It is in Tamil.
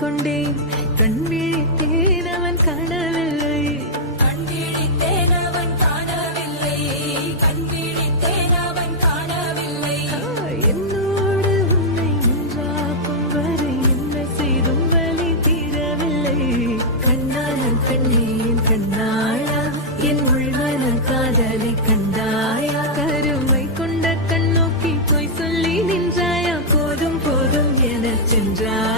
கொண்டேன், கண் விழித்தேன் அவன் காணவில்லை. கண் விழித்தேன் அவன் காணவில்லை. கண் விழித்தேன் அவன் காணவில்லை. என்னோடு உன்னை நின்றாக்கும் வரை என்ன செய்தும் வலி தீரவில்லை. கண்ணான கண்ணேன் கண்ணாயா, என் உள்மன காதலை கண்டாயா? கருமை கொண்ட கண்ணோக்கி போய் சொல்லி நின்றாயா? போதும் போதும் என சென்றாய்.